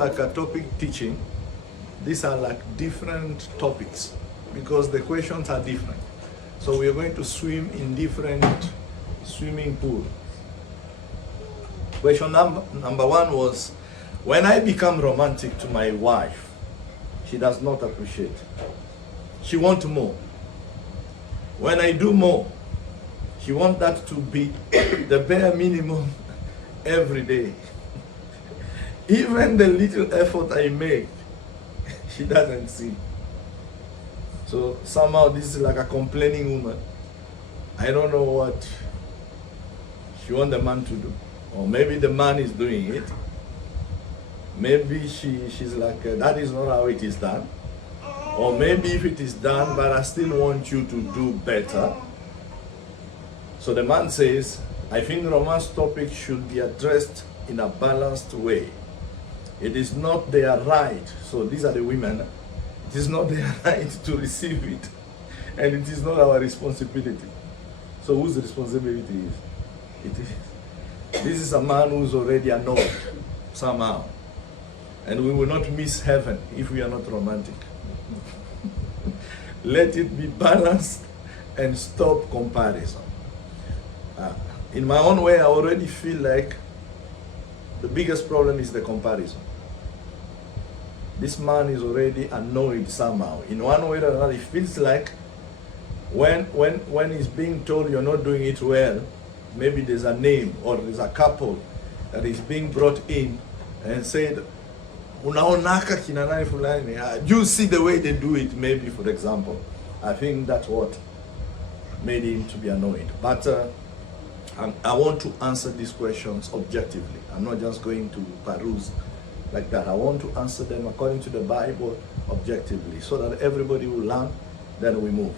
of like a topic teaching, these are like different topics because the questions are different. So we are going to swim in different swimming pools. Question number one was, when I become romantic to my wife, she does not appreciate. She wants more. When I do more, she wants that to be the bare minimum every day. Even the little effort I make, she doesn't see. So somehow this is like a complaining woman. I don't know what she wants the man to do. Or maybe the man is doing it. Maybe she's like, that is not how it is done. Or maybe if it is done, but I still want you to do better. So the man says, I think romance topic should be addressed in a balanced way. It is not their right, so these are the women, it is not their right to receive it. And it is not our responsibility. So whose responsibility is? It is. This is a man who's already annoyed somehow. And we will not miss heaven if we are not romantic. Let it be balanced and stop comparison. In my own way, I already feel like the biggest problem is the comparison. This man is already annoyed somehow. In one way or another, it feels like when he's being told you're not doing it well, maybe there's a name or there's a couple that is being brought in and said, unaonaka kina nani fulani. You see the way they do it, maybe, for example. I think that's what made him to be annoyed. But I want to answer these questions objectively. I'm not just going to peruse like that. I want to answer them according to the Bible objectively so that everybody will learn, then we move.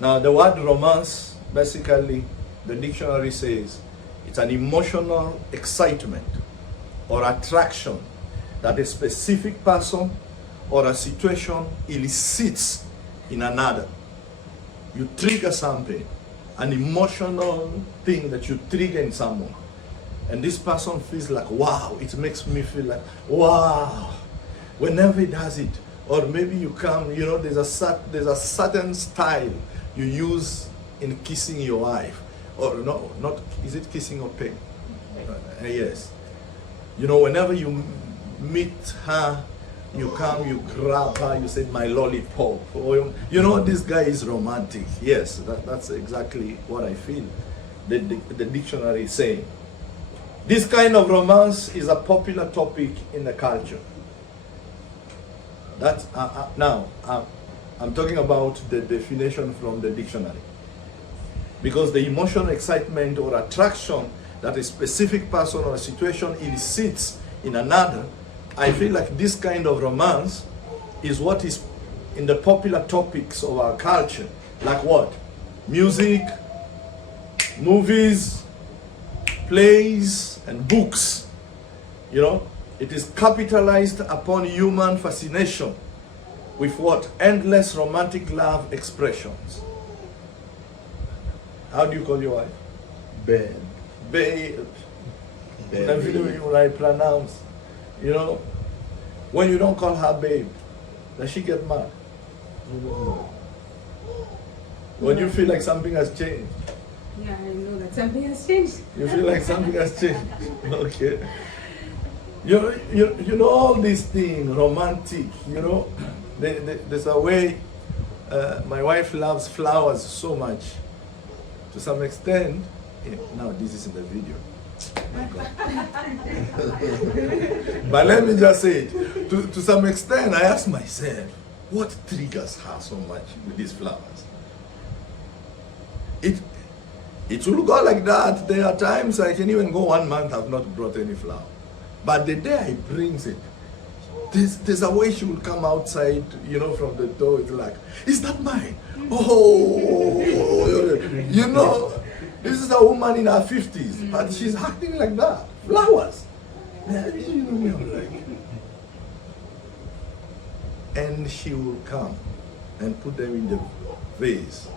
Now, the word romance, basically, the dictionary says it's an emotional excitement or attraction that a specific person or a situation elicits in another. You trigger something, an emotional thing that you trigger in someone. And this person feels like, wow, it makes me feel like, wow, whenever he does it. Or maybe you come, you know, there's a certain style you use in kissing your wife. Or no, not, is it kissing or paying? Yes. You know, whenever you meet her, you come, you grab her, you say, my lollipop. Or, you know, this guy is romantic. Yes, that's exactly what I feel the dictionary is saying. This kind of romance is a popular topic in the culture. That's, now, I'm talking about the definition from the dictionary. Because the emotional excitement or attraction that a specific person or a situation elicits in another, I feel like this kind of romance is what is in the popular topics of our culture. Like what? Music, movies, plays, and books. You know, it is capitalized upon human fascination with what? Endless romantic love expressions. How do you call your wife? Babe. Babe. When I pronounce, you know, when you don't call her babe, does she get mad? When you feel like something has changed? Yeah, I know that something has changed. You feel like something has changed? Okay. You know all these things, romantic, you know, there's a way, my wife loves flowers so much, to some extent, now this is in the video. But let me just say it, to some extent, I ask myself, what triggers her so much with these flowers? It will go like that. There are times I can even go 1 month, I've not brought any flower. But the day I brings it, there's a way she will come outside, you know, from the door. It's like, is that mine? Oh, you know, this is a woman in her 50s, but she's acting like that. Flowers. And she will come and put them in the vase.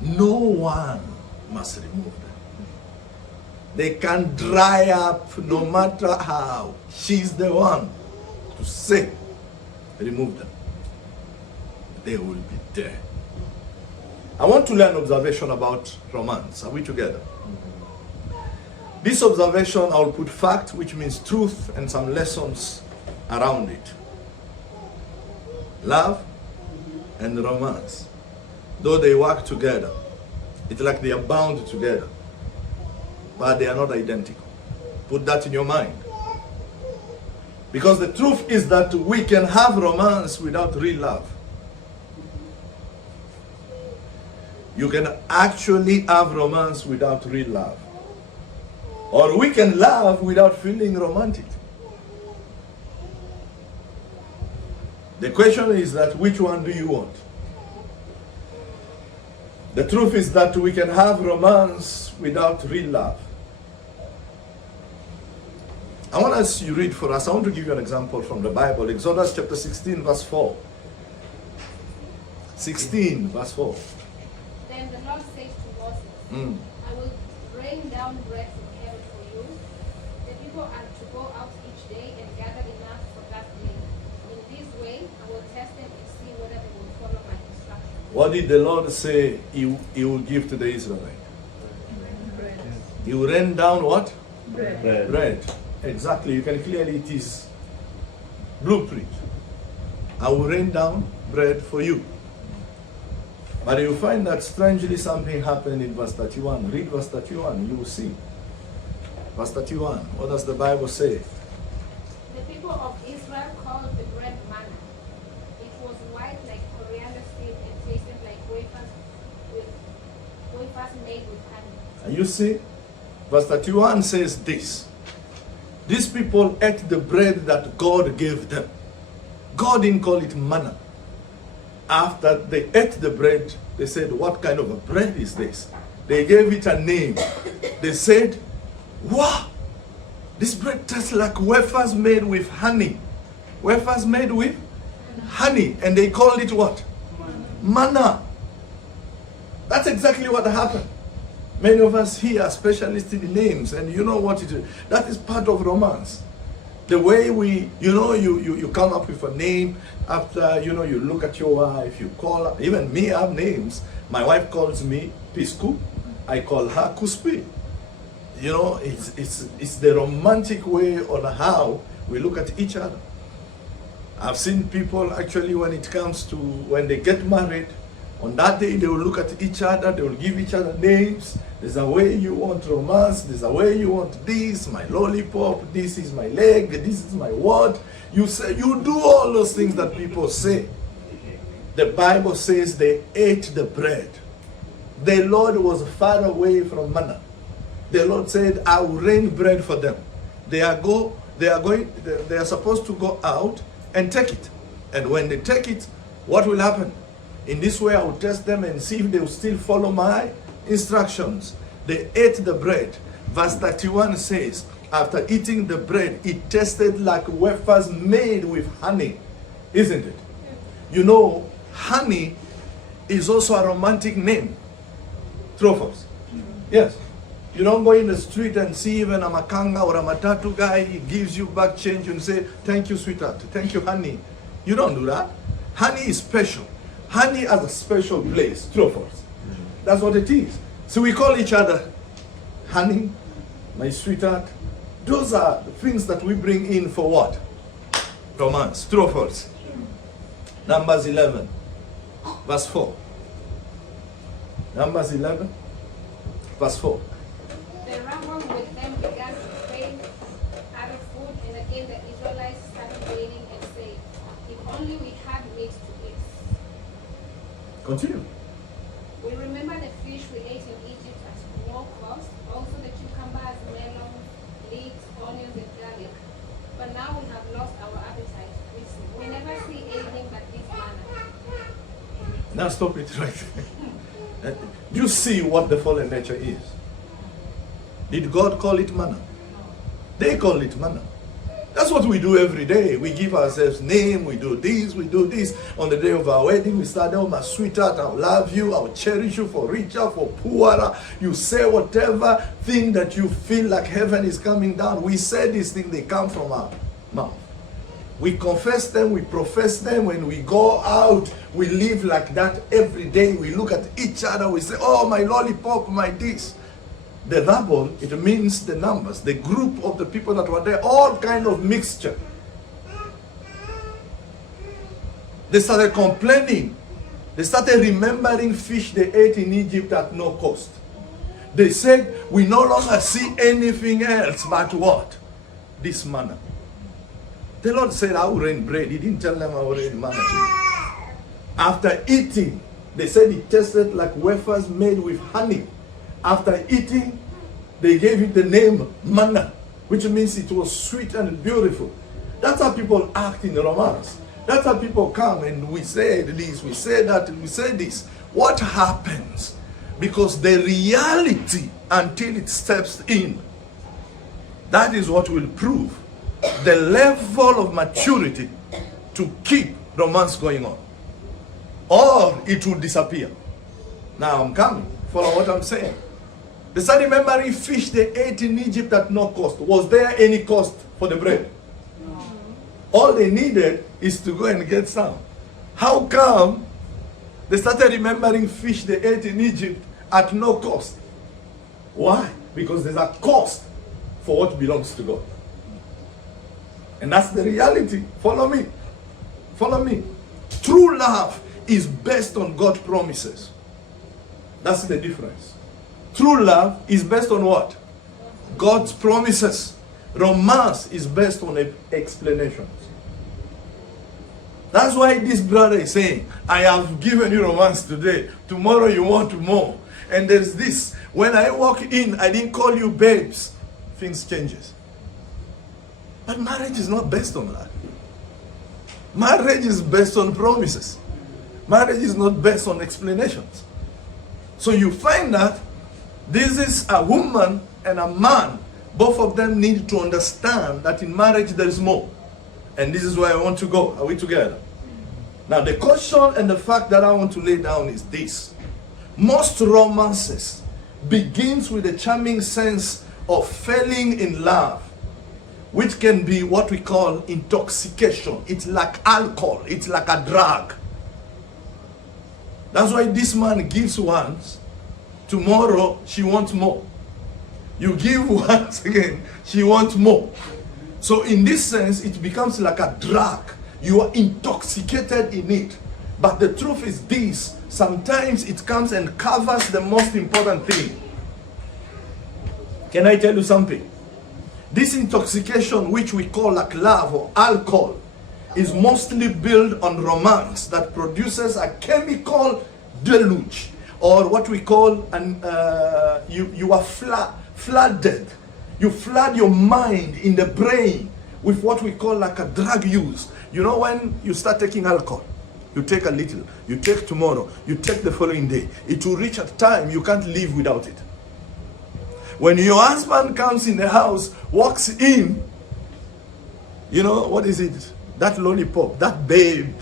No one must remove them. They can dry up no matter how. She's the one to say, remove them. They will be there. I want to learn observation about romance. Are we together? This observation, I will put fact, which means truth, and some lessons around it. Love and romance, though they work together, it's like they are bound together, but they are not identical. Put that in your mind. Because the truth is that we can have romance without real love. You can actually have romance without real love. Or we can love without feeling romantic. The question is that which one do you want? The truth is that we can have romance without real love. I want us to read for us. I want to give you an example from the Bible. Exodus chapter 16 verse 4. 16 verse 4. Then the Lord said to Moses, I will rain down bread from heaven for you. The people are to go out each day and gather enough for that day. In this way, I will test them and see whether they will follow my instructions. What did the Lord say he will give to the Israelites? Bread. He will rain down what? Bread. Bread. Exactly. You can clearly, it is blueprint. I will rain down bread for you. But you find that strangely something happened in verse 31. Read verse 31, you will see. Verse 31, what does the Bible say? The people of Israel called the bread manna. It was white like coriander seed and tasted like wafers made with honey. And you see, verse 31 says this. These people ate the bread that God gave them. God didn't call it manna. After they ate the bread, they said, what kind of a bread is this? They gave it a name. They said, wow, this bread tastes like wafers made with honey. Wafers made with honey. And they called it what? Manna. That's exactly what happened. Many of us here are specialists in names, and you know what it is. That is part of romance. The way we, you come up with a name after, you look at your wife, you call her. Even me, I have names. My wife calls me Pisku. I call her Kuspi. It's the romantic way on how we look at each other. I've seen people actually when it comes to when they get married, on that day they will look at each other, they will give each other names. There's a way you want romance, there's a way you want this, my lollipop, this is my leg, this is my what. You say, you do all those things that people say. The Bible says they ate the bread. The Lord was far away from manna. The Lord said, I will rain bread for them. They are supposed to go out and take it. And when they take it, what will happen? In this way, I will test them and see if they will still follow my instructions. They ate the bread. Verse 31 says, after eating the bread, it tasted like wafers made with honey. Isn't it? You know, honey is also a romantic name. True or false? Yes. You don't go in the street and see even a makanga or a matatu guy, he gives you back change and say, thank you, sweetheart. Thank you, honey. You don't do that. Honey is special. Honey has a special place. True or false? That's what it is. So we call each other honey, my sweetheart. Those are the things that we bring in for what? Romance. True or false? Numbers 11, verse 4. Numbers 11, verse 4. The rabble with them began to crave other food, and again the Israelites started waiting and saying, if only we had meat to eat. Continue. We remember the fish we ate in Egypt at no cost, also the cucumbers, melons, leeks, onions, and garlic. But now we have lost our appetite. We never see anything but this manna. Now stop it right there. You see what the fallen nature is. Did God call it manna? They call it manna. That's what we do every day. We give ourselves name, we do this, we do this. On the day of our wedding, we start, oh my sweetheart, I'll love you, I'll cherish you for richer, for poorer. You say whatever thing that you feel like heaven is coming down. We say these things, they come from our mouth. We confess them, we profess them. When we go out, we live like that every day. We look at each other, we say, oh my lollipop, my this. The rabble, it means the numbers, the group of the people that were there, all kind of mixture. They started complaining. They started remembering fish they ate in Egypt at no cost. They said, we no longer see anything else but what? This manna. The Lord said, I will rain bread. He didn't tell them I will rain manna to you. After eating, they said it tasted like wafers made with honey. After eating, they gave it the name manna, which means it was sweet and beautiful. That's how people act in romance. That's how people come and we say this, we say that, we say this. What happens? Because the reality, until it steps in, that is what will prove the level of maturity to keep romance going on. Or it will disappear. Now I'm coming. Follow what I'm saying. They started remembering fish they ate in Egypt at no cost. Was there any cost for the bread? No. All they needed is to go and get some. How come they started remembering fish they ate in Egypt at no cost? Why? Because there's a cost for what belongs to God. And that's the reality. Follow me. Follow me. True love is based on God's promises. That's the difference. True love is based on what? God's promises. Romance is based on explanations. That's why this brother is saying, I have given you romance today. Tomorrow you want more. And there's this. When I walk in, I didn't call you babes. Things changes. But marriage is not based on that. Marriage is based on promises. Marriage is not based on explanations. So you find that this is a woman and a man. Both of them need to understand that in marriage there is more. And this is where I want to go. Are we together? Now the caution and the fact that I want to lay down is this. Most romances begins with a charming sense of falling in love, which can be what we call intoxication. It's like alcohol. It's like a drug. That's why this man gives once. Tomorrow, she wants more. You give once again, she wants more. So in this sense, it becomes like a drug. You are intoxicated in it. But the truth is this. Sometimes it comes and covers the most important thing. Can I tell you something? This intoxication, which we call like love or alcohol, is mostly built on romance that produces a chemical deluge, or what we call you are flooded. You flood your mind in the brain with what we call like a drug use. You know, when you start taking alcohol, you take a little, you take tomorrow, you take the following day. It will reach a time you can't live without it. When your husband comes in the house, walks in, you know, what is it? That lollipop, that babe,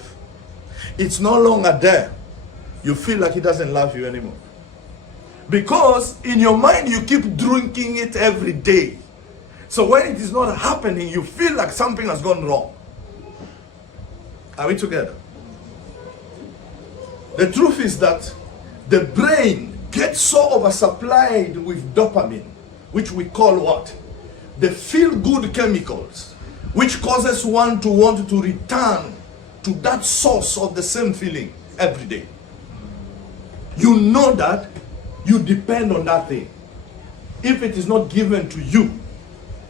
it's no longer there. You feel like he doesn't love you anymore. Because in your mind, you keep drinking it every day. So when it is not happening, you feel like something has gone wrong. Are we together? The truth is that the brain gets so oversupplied with dopamine, which we call what? The feel-good chemicals, which causes one to want to return to that source of the same feeling every day. You know that you depend on that thing. If it is not given to you,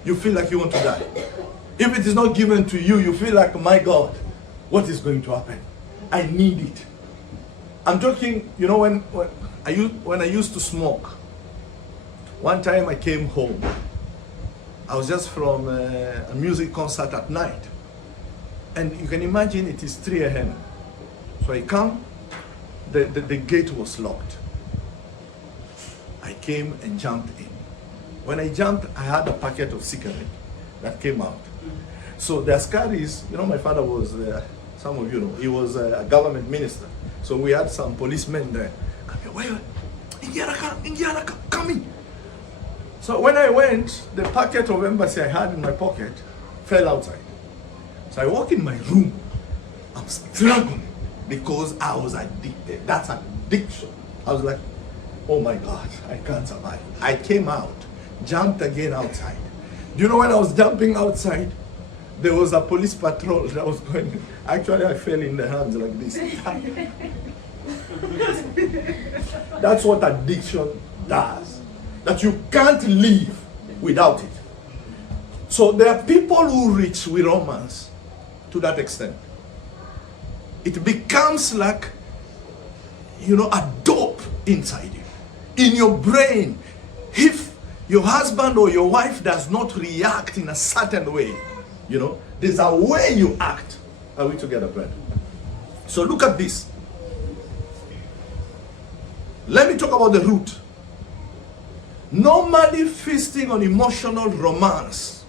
you feel like you want to die. If it is not given to you, you feel like, my God, what is going to happen? I need it. I'm talking, you know, when I used to smoke. One time I came home. I was just from a music concert at night. And you can imagine it is 3 a.m. So I come, the gate was locked. I came and jumped in. When I jumped, I had a packet of cigarettes that came out. So the Askaris, my father was, some of you know, he was a government minister. So we had some policemen there. Come here, wait, Mpiana, come in. So when I went, the packet of embassy I had in my pocket fell outside. So I walk in my room. I'm struggling because I was addicted. That's addiction. I was like, oh my God, I can't survive. I came out, jumped again outside. Do you know when I was jumping outside, there was a police patrol that was going. Actually, I fell in the hands like this. That's what addiction does. That you can't live without it. So there are people who reach with romance to that extent. It becomes like, a dope inside you. In your brain, if your husband or your wife does not react in a certain way, there's a way you act. Are we together, brother? So look at this. Let me talk about the root. Normally feasting on emotional romance,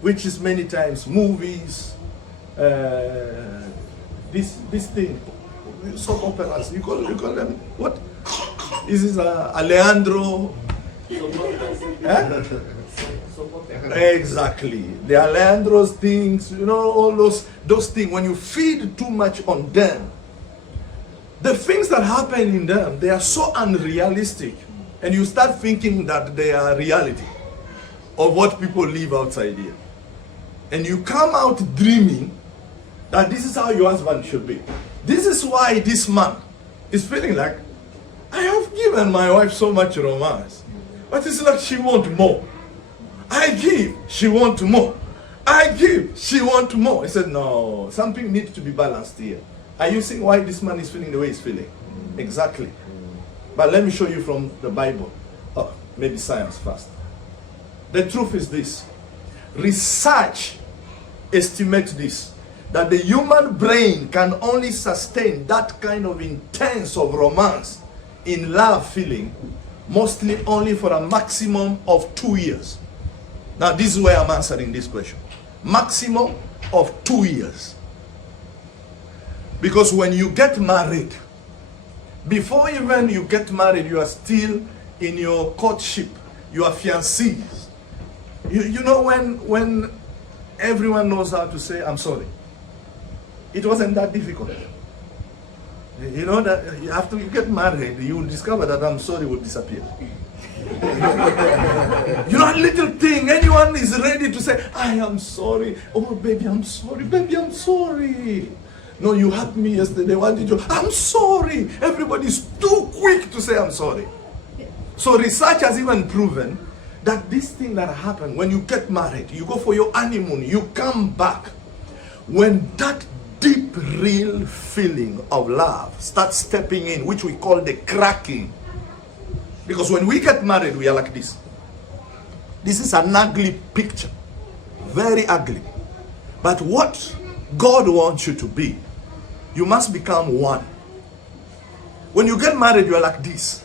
which is many times movies, this thing, soap operas, you call them, what? This is Alejandro. Eh? Exactly. The Alejandro's things, all those things, when you feed too much on them, the things that happen in them, they are so unrealistic. And you start thinking that they are reality of what people live outside here. And you come out dreaming that this is how your husband should be. This is why this man is feeling like, I have given my wife so much romance, but it's like she wants more. I give, she wants more. I give, she wants more. He said, no, something needs to be balanced here. Are you seeing why this man is feeling the way he's feeling? Exactly. But let me show you from the Bible. Oh, maybe science first. The truth is this. Research estimates this, that the human brain can only sustain that kind of intense of romance in love feeling mostly only for a maximum of 2 years. Now this is where I'm answering this question. Maximum of 2 years. Because when you get married, before even you get married, you are still in your courtship. You are fiancés. You know when everyone knows how to say, I'm sorry. It wasn't that difficult. You know that after you get married, you will discover that I'm sorry will disappear. A little thing, anyone is ready to say, I am sorry. Oh, baby, I'm sorry. Baby, I'm sorry. No, you hurt me yesterday. Why did you? I'm sorry. Everybody's too quick to say I'm sorry. So research has even proven that this thing that happened when you get married, you go for your honeymoon, you come back. When that deep, real feeling of love starts stepping in, which we call the cracking. Because when we get married, we are like this. This is an ugly picture. Very ugly. But what God wants you to be, you must become one. When you get married, you are like this.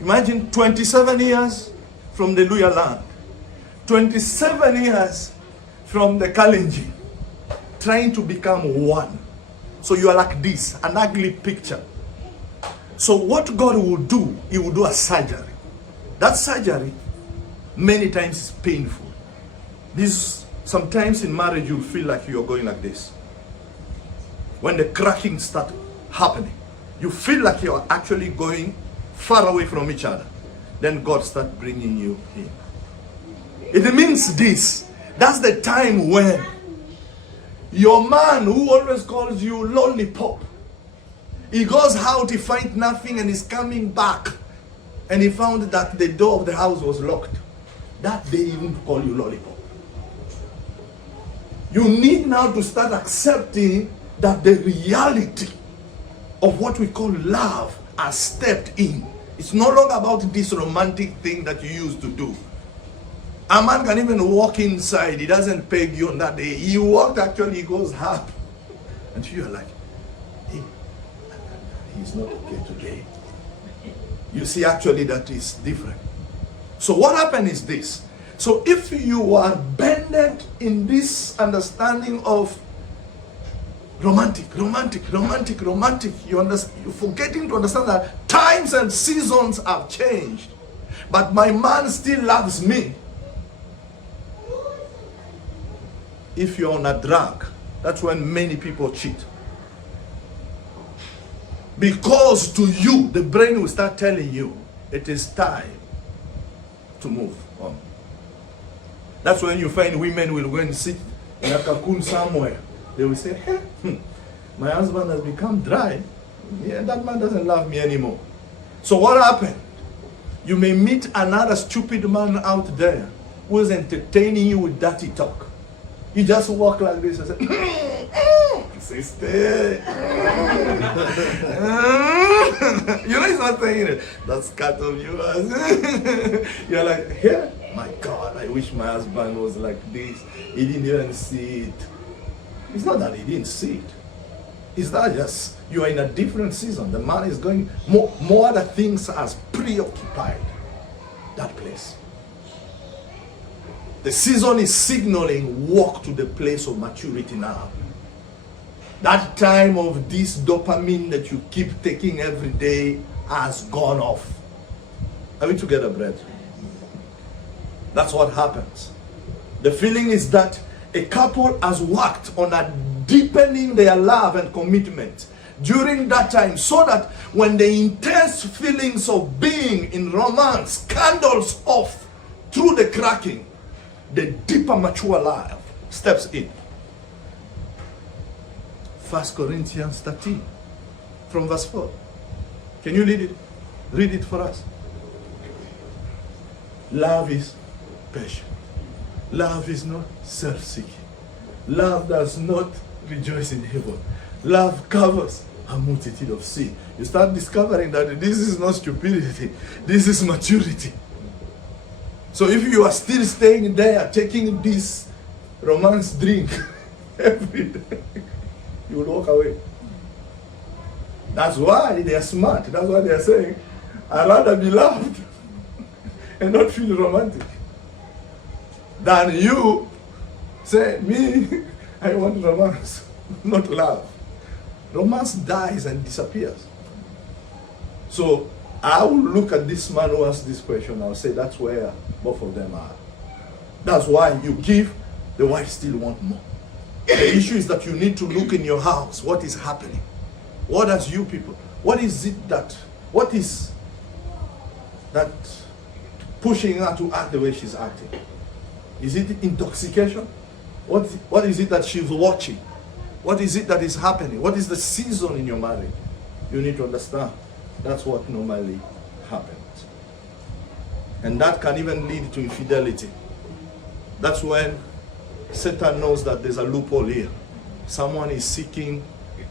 Imagine 27 years from the Luya land. 27 years from the Kalenjin. Trying to become one. So you are like this, an ugly picture. So what God will do, He will do a surgery. That surgery, many times is painful. Sometimes in marriage, you'll feel like you're going like this. When the cracking starts happening, you feel like you're actually going far away from each other. Then God starts bringing you in. It means this. That's the time when your man who always calls you lollipop, he goes out, he finds nothing, and he's coming back. And he found that the door of the house was locked. That day he won't call you lollipop. You need now to start accepting that the reality of what we call love has stepped in. It's no longer about this romantic thing that you used to do. A man can even walk inside. He doesn't peg you on that day. He walked, actually, he goes up. And you're like, hey, he's not okay today. You see, actually, that is different. So what happened is this. So if you are bent blended in this understanding of romantic. You're forgetting to understand that times and seasons have changed, but my man still loves me. If you're on a drug, that's when many people cheat. Because to you, the brain will start telling you it is time to move on. That's when you find women will go and sit in a cocoon somewhere. They will say, hey, my husband has become dry. Yeah, that man doesn't love me anymore. So what happened? You may meet another stupid man out there who is entertaining you with dirty talk. You just walk like this and say, sister. You know he's not saying it. That's cut of yours. You're like, here, my God, I wish my husband was like this. He didn't even see it. It's not that he didn't see it. It's not just you are in a different season. The man is going, more other things has preoccupied that place. The season is signaling walk to the place of maturity now. That time of this dopamine that you keep taking every day has gone off. Are we together, brethren? That's what happens. The feeling is that a couple has worked on a deepening their love and commitment during that time, so that when the intense feelings of being in romance candles off through the cracking, the deeper mature life steps in. 1 Corinthians 13 from verse 4. Can you read it? Read it for us. Love is patient. Love is not self-seeking. Love does not rejoice in evil. Love covers a multitude of sin. You start discovering that this is not stupidity. This is maturity. So if you are still staying there, taking this romance drink every day, you will walk away. That's why they are smart. That's why they are saying, I'd rather be loved and not feel romantic than you say, me, I want romance, not love. Romance dies and disappears. So I will look at this man who asked this question. I'll say that's where both of them are. That's why you give, the wife still want more. The issue is that you need to look in your house. What is happening? What does you people? What is that pushing her to act the way she's acting? Is it intoxication? What is it that she's watching? What is it that is happening? What is the season in your marriage? You need to understand. That's what normally happens. And that can even lead to infidelity. That's when Satan knows that there's a loophole here. Someone is seeking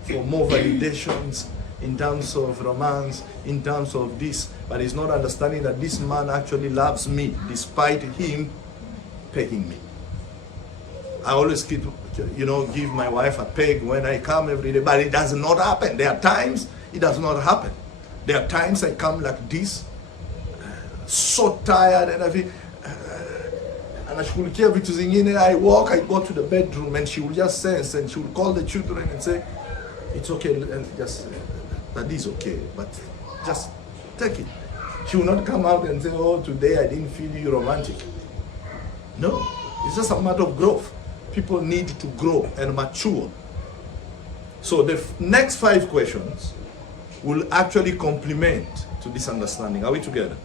for more validations in terms of romance, in terms of this, but he's not understanding that this man actually loves me despite him pegging me. I always keep, give my wife a peg when I come every day, but it does not happen. There are times it does not happen. There are times I come like this, so tired and everything. Anashughulikia vitu zingine, I walk, I go to the bedroom, and she will just sense, and she will call the children and say, it's okay, and just, that is okay, but just take it. She will not come out and say, oh, today I didn't feel you romantic. No, it's just a matter of growth. People need to grow and mature. So the next 5 questions will actually complement to this understanding. Are we together?